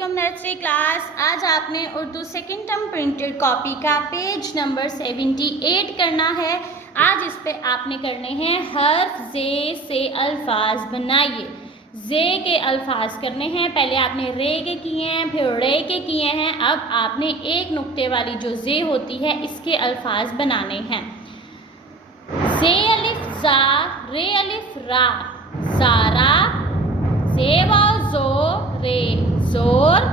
वालेकुम nursery class. आज आपने Urdu second term printed copy का पेज नंबर 78 करना है। आज इस पे आपने करने हैं हर्फ जे से अल्फाज बनाइए। जे के अल्फाज करने हैं। पहले आपने रे के किए हैं, फिर रे के किए हैं। अब आपने एक नुक्ते वाली जो जे होती है इसके अल्फाज बनाने हैं। जे अलिफ जा, रे अलिफ रा, जारा, जे वाव जो, रे जोर,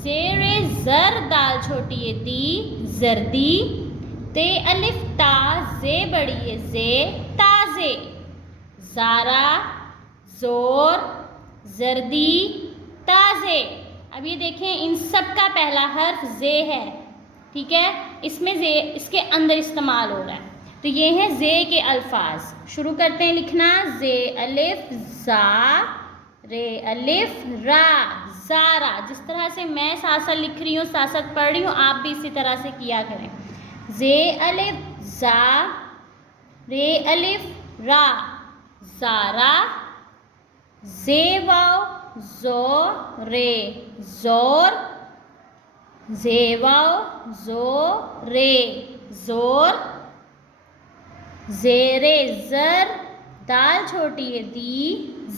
जेरे जर दाल छोटी ये दी, जर्दी, ते अलिफ ता, जे बड़ी ये जे, ताजे, जारा, जोर, जर्दी, ताजे। अब ये देखें इन सब का पहला हर्फ जे है, ठीक है। इसमें जे इसके अंदर इस्तेमाल हो रहा है। तो ये हैं जे के अल्फाज। शुरू करते हैं लिखना। जे अलिफ जा, रे अलिफ रा, जारा। जिस तरह से मैं साथ साथ लिख रही हूँ, साथ साथ पढ़ रही हूँ, आप भी इसी तरह से किया करें। जे अलिफ जा, रे अलिफ रा, जारा, जे वाव जो, रे जोर, जे वाव जो, रे जोर, जेरे जर दाल छोटी ये दी,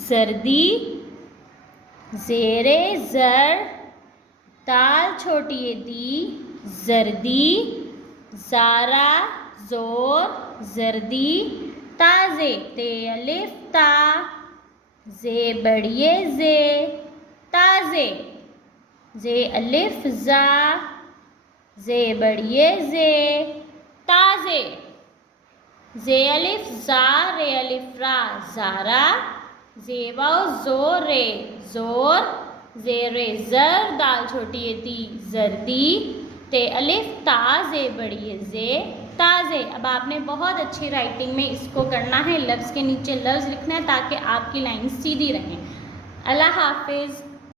जर्दी, जेरे जर दाल छोटी ये दी, जर्दी, जारा जोर, जर्दी, ताजे, ते अलिफ ता, जे बड़िए जे, ताजे, जे अलिफ जा, जे बड़िए जे, ताजे, जे अलिफ जा, रे अलिफ रा, जारा, जे वाव जो, रे जोर, जेरे जर दाल छोटी ये ती, जर्दी, ते अलिफ ता, जे बड़ी ये जे, ताजे। अब आपने बहुत अच्छी राइटिंग में इसको करना है। लफ्ज़ के नीचे लफ्ज़ लिखना है ताकि आपकी लाइन सीधी रहे। अल्लाह हाफिज़।